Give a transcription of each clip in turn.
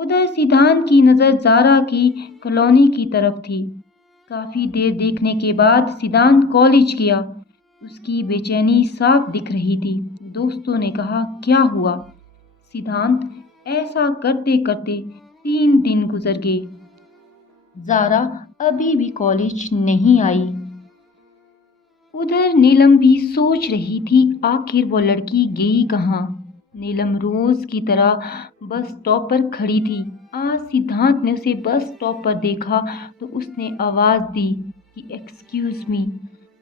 उधर सिद्धांत की नज़र ज़ारा की कॉलोनी की तरफ थी। काफ़ी देर देखने के बाद सिद्धांत कॉलेज गया। उसकी बेचैनी साफ दिख रही थी। दोस्तों ने कहा, क्या हुआ? सिद्धांत, ऐसा करते करते 3 दिन गुजर गए। ज़ारा अभी भी कॉलेज नहीं आई। उधर नीलम भी सोच रही थी, आखिर वो लड़की गई कहाँ। नीलम रोज की तरह बस स्टॉप पर खड़ी थी। आज सिद्धांत ने उसे बस स्टॉप पर देखा तो उसने आवाज़ दी कि एक्सक्यूज़ मी।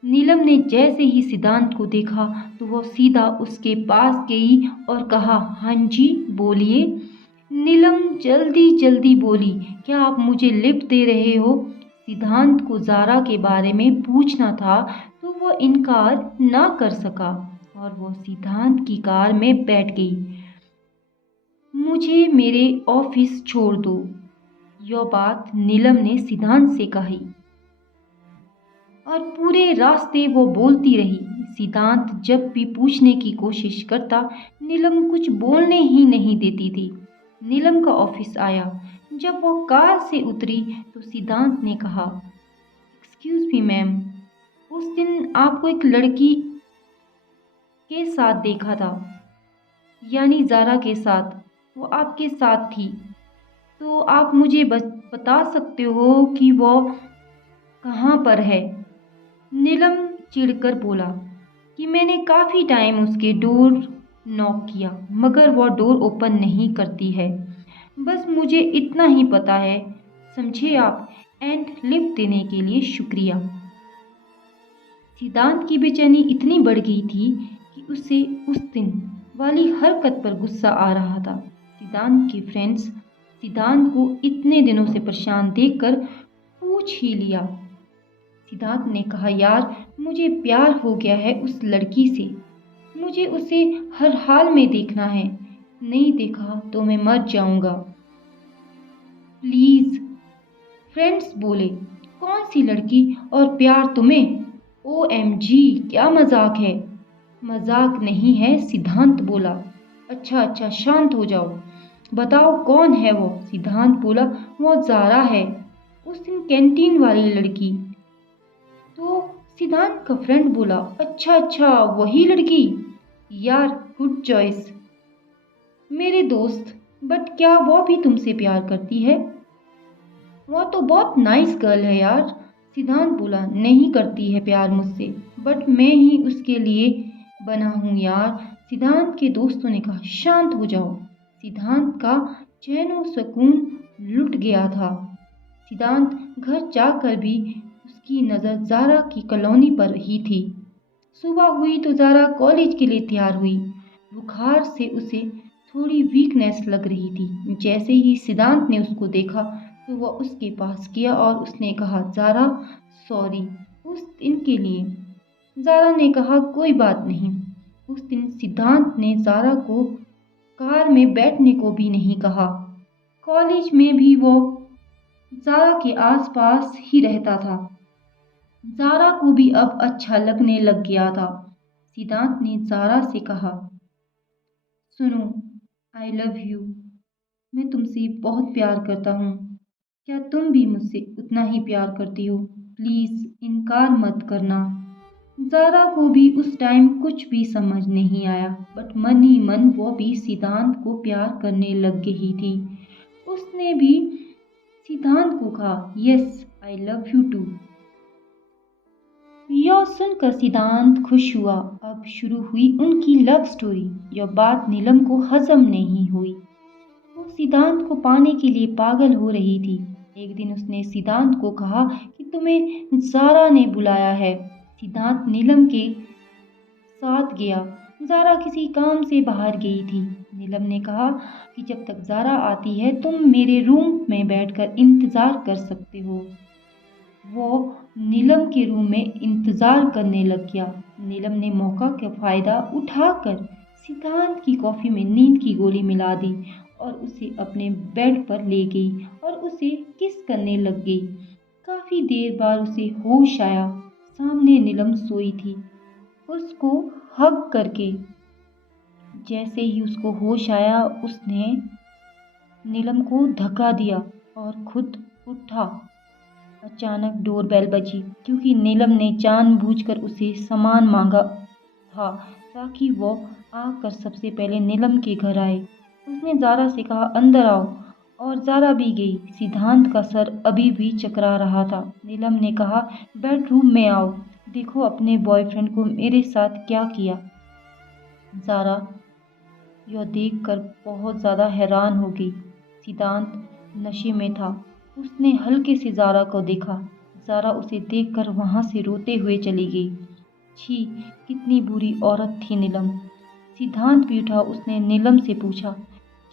नीलम ने जैसे ही सिद्धांत को देखा तो वो सीधा उसके पास गई और कहा, हाँ जी बोलिए। नीलम जल्दी जल्दी बोली, क्या आप मुझे लिफ्ट दे रहे हो? सिद्धांत को ज़ारा के बारे में पूछना था तो वो इनकार ना कर सका और वो सिद्धांत की कार में बैठ गई। मुझे मेरे ऑफिस छोड़ दो, यह बात नीलम ने सिद्धांत से कही और पूरे रास्ते वो बोलती रही। सिद्धांत जब भी पूछने की कोशिश करता, नीलम कुछ बोलने ही नहीं देती थी। नीलम का ऑफिस आया। जब वो कार से उतरी तो सिद्धांत ने कहा, एक्सक्यूज़ मी मैम, उस दिन आपको एक लड़की के साथ देखा था, यानी ज़ारा के साथ। वो आपके साथ थी, तो आप मुझे बता सकते हो कि वो कहाँ पर है? नीलम चिढ़कर बोला कि मैंने काफ़ी टाइम उसके डोर नॉक किया मगर वो डोर ओपन नहीं करती है। बस मुझे इतना ही पता है, समझे आप? एंड लिफ्ट देने के लिए शुक्रिया। सिद्धांत की बेचैनी इतनी बढ़ गई थी कि उसे उस दिन वाली हरकत पर गुस्सा आ रहा था। सिद्धांत के फ्रेंड्स सिद्धांत को इतने दिनों से परेशान देखकर पूछ ही लिया। सिद्धांत ने कहा, यार मुझे प्यार हो गया है उस लड़की से। मुझे उसे हर हाल में देखना है। नहीं देखा तो मैं मर जाऊंगा। प्लीज। फ्रेंड्स बोले, कौन सी लड़की और प्यार तुम्हें? OMG, क्या मजाक है? मजाक नहीं है, सिद्धांत बोला। अच्छा अच्छा, शांत हो जाओ। बताओ कौन है वो? सिद्धांत बोला, वो ज़ारा है, उस दिन कैंटीन वाली लड़की। तो सिद्धांत का फ्रेंड बोला, अच्छा अच्छा, वही लड़की। यार गुड चॉइस मेरे दोस्त, बट क्या वो भी तुमसे प्यार करती है? वो तो बहुत नाइस गर्ल है यार। सिद्धांत बोला, नहीं करती है प्यार मुझसे, बट मैं ही उसके लिए बना हूँ यार। सिद्धांत के दोस्तों ने कहा, शांत हो जाओ। सिद्धांत का चैन और सुकून लुट गया था। सिद्धांत घर जाकर भी उसकी नज़र ज़ारा की कॉलोनी पर ही थी। सुबह हुई तो ज़ारा कॉलेज के लिए तैयार हुई। बुखार से उसे थोड़ी वीकनेस लग रही थी। जैसे ही सिद्धांत ने उसको देखा तो वह उसके पास गया और उसने कहा, ज़ारा सॉरी उस दिन के लिए। ज़ारा ने कहा, कोई बात नहीं। उस दिन सिद्धांत ने ज़ारा को कार में बैठने को भी नहीं कहा। कॉलेज में भी वो ज़ारा के आसपास ही रहता था। ज़ारा को भी अब अच्छा लगने लग गया था। सिद्धांत ने ज़ारा से कहा, सुनो, आई लव यू। मैं तुमसे बहुत प्यार करता हूँ। क्या तुम भी मुझसे उतना ही प्यार करती हो? प्लीज़ इनकार मत करना। ज़ारा को भी उस टाइम कुछ भी समझ नहीं आया, बट मन ही मन वो भी सिद्धांत को प्यार करने लग गई थी। उसने भी सिद्धांत को कहा, yes I love you too. यह सुनकर सिद्धांत खुश हुआ। अब शुरू हुई उनकी लव स्टोरी। यह बात नीलम को हजम नहीं हुई। वो सिद्धांत को पाने के लिए पागल हो रही थी। एक दिन उसने सिद्धांत को कहा कि तुम्हें ज़ारा ने बुलाया है। सिद्धांत नीलम के साथ गया। ज़ारा किसी काम से बाहर गई थी। नीलम ने कहा कि जब तक ज़ारा आती है तुम मेरे रूम में बैठकर इंतज़ार कर सकते हो। वो नीलम के रूम में इंतज़ार करने लग गया। नीलम ने मौका का फ़ायदा उठाकर सिद्धांत की कॉफ़ी में नींद की गोली मिला दी और उसे अपने बेड पर ले गई और उसे किस करने लग गई। काफ़ी देर बाद उसे होश आया। सामने नीलम सोई थी, उसको हग करके। जैसे ही उसको होश आया उसने नीलम को धक्का दिया और खुद उठा। अचानक डोरबेल बजी क्योंकि नीलम ने जानबूझकर उसे सामान मांगा था ताकि वो आकर सबसे पहले नीलम के घर आए। उसने ज़ारा से कहा अंदर आओ और ज़ारा भी गई। सिद्धांत का सर अभी भी चकरा रहा था। नीलम ने कहा बेडरूम में आओ, देखो अपने बॉयफ्रेंड को मेरे साथ क्या किया। ज़ारा यह देखकर बहुत ज़्यादा हैरान हो गई। सिद्धांत नशे में था। उसने हल्के से ज़ारा को देखा। ज़ारा उसे देखकर वहाँ से रोते हुए चली गई। छी, कितनी बुरी औरत थी नीलम। सिद्धांत भी उठा। उसने नीलम से पूछा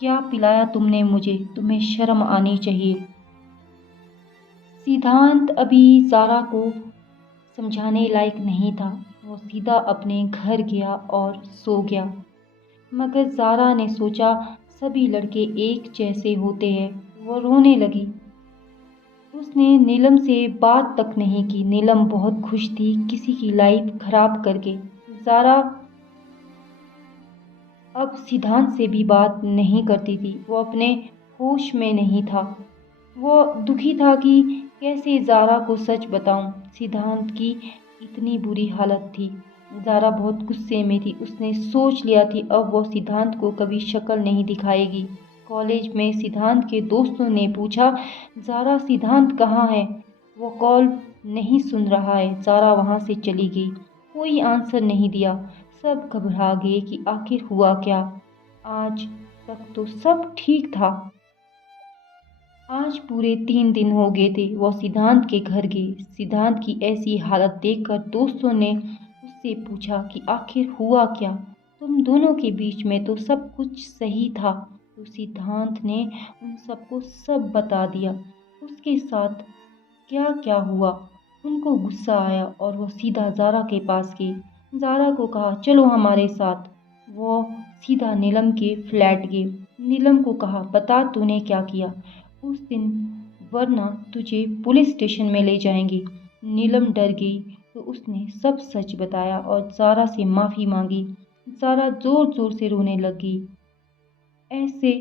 क्या पिलाया तुमने मुझे, तुम्हें शर्म आनी चाहिए। सिद्धांत अभी ज़ारा को समझाने लायक नहीं था। वो सीधा अपने घर गया और सो गया। मगर ज़ारा ने सोचा सभी लड़के एक जैसे होते हैं। वो रोने लगी। उसने नीलम से बात तक नहीं की। नीलम बहुत खुश थी किसी की लाइफ खराब करके। ज़ारा अब सिद्धांत से भी बात नहीं करती थी। वो अपने होश में नहीं था। वो दुखी था कि कैसे ज़ारा को सच बताऊं। सिद्धांत की इतनी बुरी हालत थी। ज़ारा बहुत गुस्से में थी। उसने सोच लिया थी अब वो सिद्धांत को कभी शक्ल नहीं दिखाएगी। कॉलेज में सिद्धांत के दोस्तों ने पूछा ज़ारा सिद्धांत कहाँ है। वो कॉल नहीं सुन रहा है। ज़ारा वहाँ से चली गई। कोई आंसर नहीं दिया। सब घबरा गए कि आखिर हुआ क्या। आज तक तो सब ठीक था। आज पूरे 3 दिन हो गए थे। वो सिद्धांत के घर गई। सिद्धांत की ऐसी हालत देखकर दोस्तों ने उससे पूछा कि आखिर हुआ क्या। तुम दोनों के बीच में तो सब कुछ सही था। तो सिद्धांत ने उन सबको सब बता दिया उसके साथ क्या क्या हुआ। उनको गुस्सा आया और वो सीधा ज़ारा के पास गई। ज़ारा को कहा चलो हमारे साथ। वो सीधा नीलम के फ्लैट गई। नीलम को कहा बता तूने क्या किया उस दिन, वरना तुझे पुलिस स्टेशन में ले जाएंगे। नीलम डर गई तो उसने सब सच बताया और ज़ारा से माफ़ी मांगी। ज़ारा ज़ोर ज़ोर से रोने लगी। ऐसे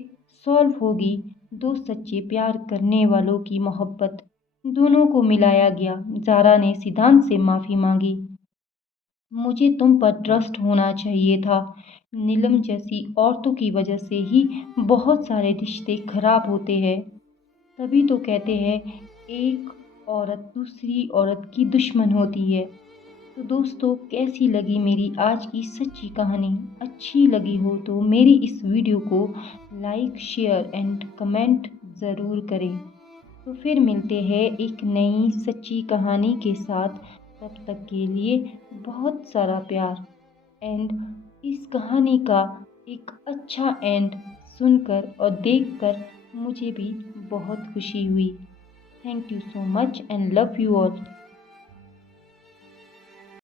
सॉल्व होगी दो सच्चे प्यार करने वालों की मोहब्बत। दोनों को मिलाया गया। ज़ारा ने सिद्धांत से माफ़ी मांगी। मुझे तुम पर ट्रस्ट होना चाहिए था। नीलम जैसी औरतों की वजह से ही बहुत सारे रिश्ते खराब होते हैं। तभी तो कहते हैं एक औरत दूसरी औरत की दुश्मन होती है। तो दोस्तों कैसी लगी मेरी आज की सच्ची कहानी। अच्छी लगी हो तो मेरी इस वीडियो को लाइक शेयर एंड कमेंट ज़रूर करें। तो फिर मिलते हैं एक नई सच्ची कहानी के साथ। तब तक के लिए बहुत सारा प्यार। एंड इस कहानी का एक अच्छा एंड सुनकर और देखकर मुझे भी बहुत खुशी हुई। Thank you so much and love you all.